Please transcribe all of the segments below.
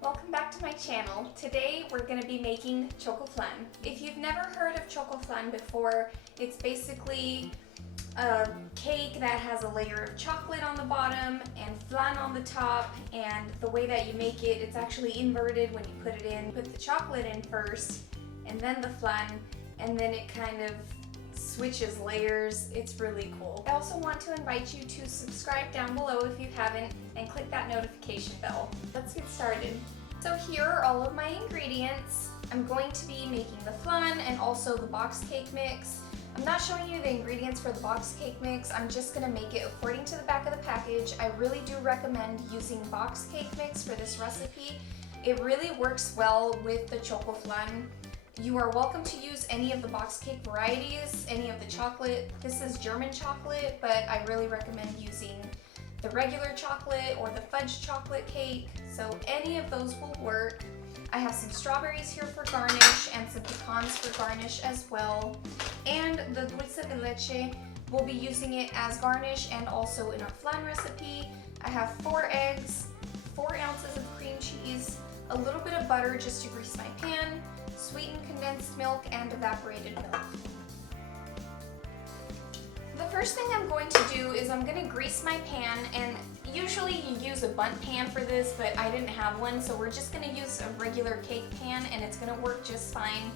Welcome back to my channel. Today we're going to be making Chocoflan. If you've never heard of Chocoflan before, it's basically a cake that has a layer of chocolate on the bottom and flan on the top, and the way that you make it, it's actually inverted when you put it in. Put the chocolate in first and then the flan, and then it kind of switches layers. It's really cool. I also want to invite you to subscribe down below if you haven't and click that notification bell. Let's get started. So here are all of my ingredients. I'm going to be making the flan and also the box cake mix. I'm not showing you the ingredients for the box cake mix. I'm just gonna make it according to the back of the package. I really do recommend using box cake mix for this recipe. It really works well with the Chocoflan. You are welcome to use any of the box cake varieties, any of the chocolate. This is German chocolate, but I really recommend using the regular chocolate or the fudge chocolate cake. So any of those will work. I have some strawberries here for garnish and some pecans for garnish as well. And the Dulce de Leche, we'll be using it as garnish and also in our flan recipe. I have 4 eggs, 4 ounces of cream cheese, a little bit of butter just to grease my pan, sweetened condensed milk, and evaporated milk. The first thing I'm going to do is I'm going to grease my pan, and usually you use a bundt pan for this, but I didn't have one, so we're just going to use a regular cake pan and it's going to work just fine.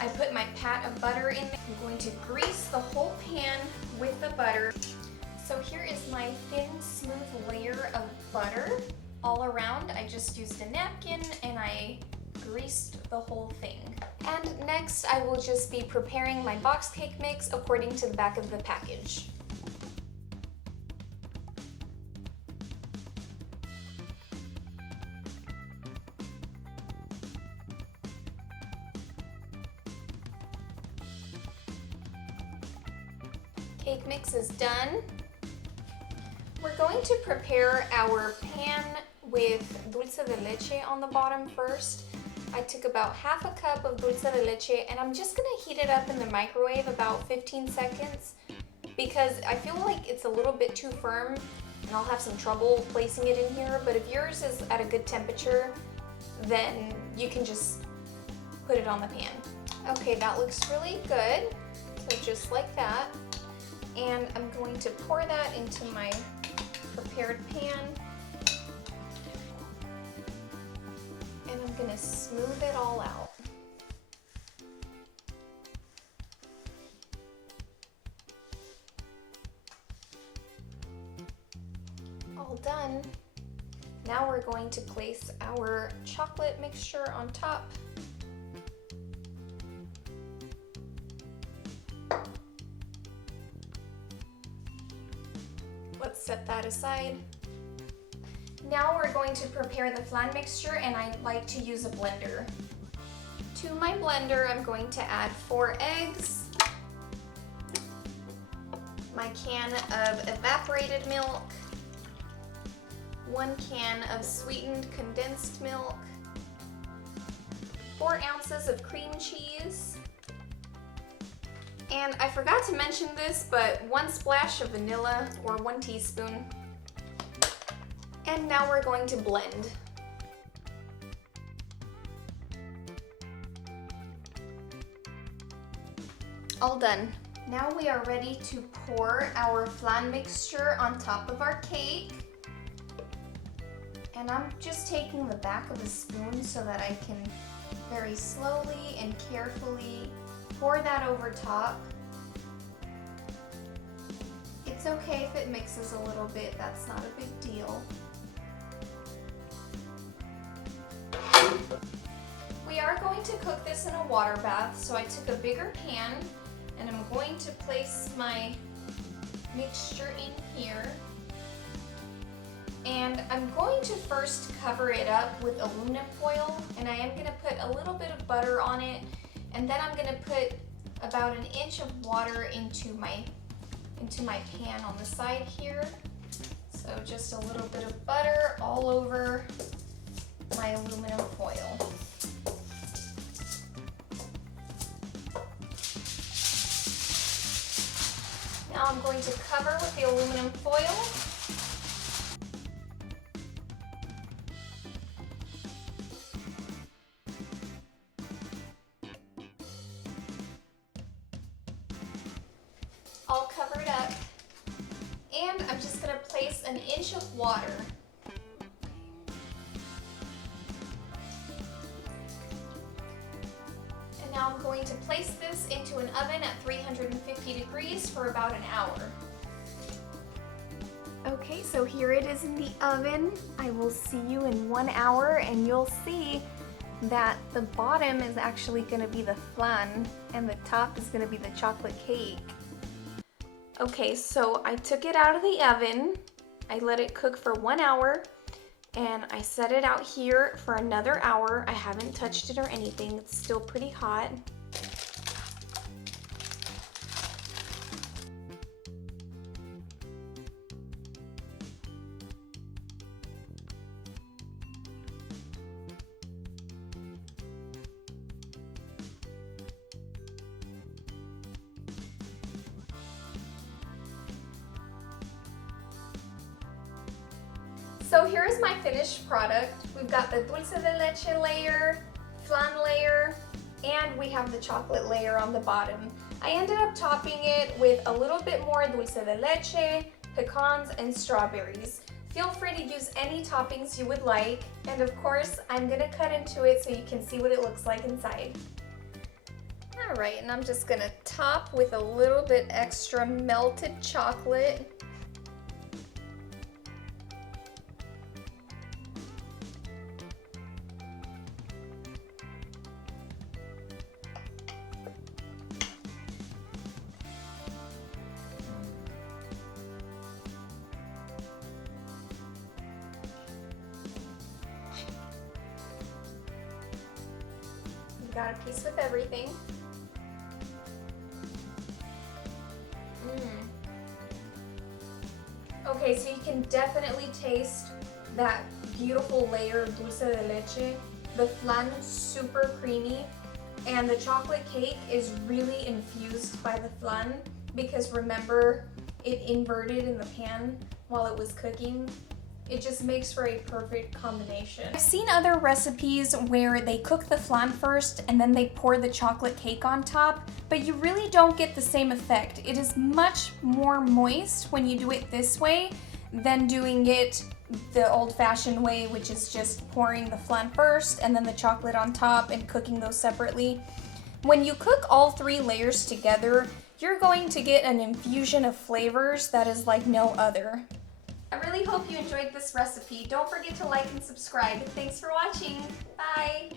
I put my pat of butter in there. I'm going to grease the whole pan with the butter. So here is my thin, smooth layer of butter all around. I just used a napkin and I greased the whole thing. And next I will just be preparing my box cake mix according to the back of the package. Cake mix is done. We're going to prepare our pan with dulce de leche on the bottom first. I took about half a cup of dulce de leche and I'm just gonna heat it up in the microwave about 15 seconds because I feel like it's a little bit too firm and I'll have some trouble placing it in here, but if yours is at a good temperature, then you can just put it on the pan. Okay, that looks really good. So just like that. And I'm going to pour that into my prepared pan. And I'm gonna smooth it all out. All done. Now we're going to place our chocolate mixture on top. Let's set that aside. Now we're going to prepare the flan mixture, and I like to use a blender. To my blender, I'm going to add 4 eggs, my can of evaporated milk, 1 can of sweetened condensed milk, 4 ounces of cream cheese, and I forgot to mention this, but 1 splash of vanilla or 1 teaspoon. And now we're going to blend. All done. Now we are ready to pour our flan mixture on top of our cake. And I'm just taking the back of a spoon so that I can very slowly and carefully pour that over top. It's okay if it mixes a little bit, that's not a big deal. We are going to cook this in a water bath, so I took a bigger pan and I'm going to place my mixture in here. And I'm going to first cover it up with aluminum foil, and I am going to put a little bit of butter on it, and then I'm going to put about 1 inch of water into my pan on the side here. So just a little bit of butter all over my aluminum foil. Now I'm going to cover with the aluminum foil. all covered up. And I'm just gonna place an inch of water. And now I'm going to place this into an oven at 350 degrees for about an hour. Okay, so here it is in the oven. I will see you in 1 hour and you'll see that the bottom is actually gonna be the flan and the top is gonna be the chocolate cake. Okay, so I took it out of the oven, I let it cook for 1 hour, and I set it out here for another hour. I haven't touched it or anything, it's still pretty hot. So here's my finished product. We've got the Dulce de Leche layer, Flan layer, and we have the chocolate layer on the bottom. I ended up topping it with a little bit more Dulce de Leche, pecans, and strawberries. Feel free to use any toppings you would like, and of course, I'm gonna cut into it so you can see what it looks like inside. All right, and I'm just gonna top with a little bit extra melted chocolate. Got a piece with everything. Okay, so you can definitely taste that beautiful layer of dulce de leche. The flan is super creamy, and the chocolate cake is really infused by the flan because remember, it inverted in the pan while it was cooking. It just makes for a perfect combination. I've seen other recipes where they cook the flan first and then they pour the chocolate cake on top, but you really don't get the same effect. It is much more moist when you do it this way than doing it the old-fashioned way, which is just pouring the flan first and then the chocolate on top and cooking those separately. When you cook all three layers together, you're going to get an infusion of flavors that is like no other. I really hope you enjoyed this recipe. Don't forget to like and subscribe. Thanks for watching. Bye!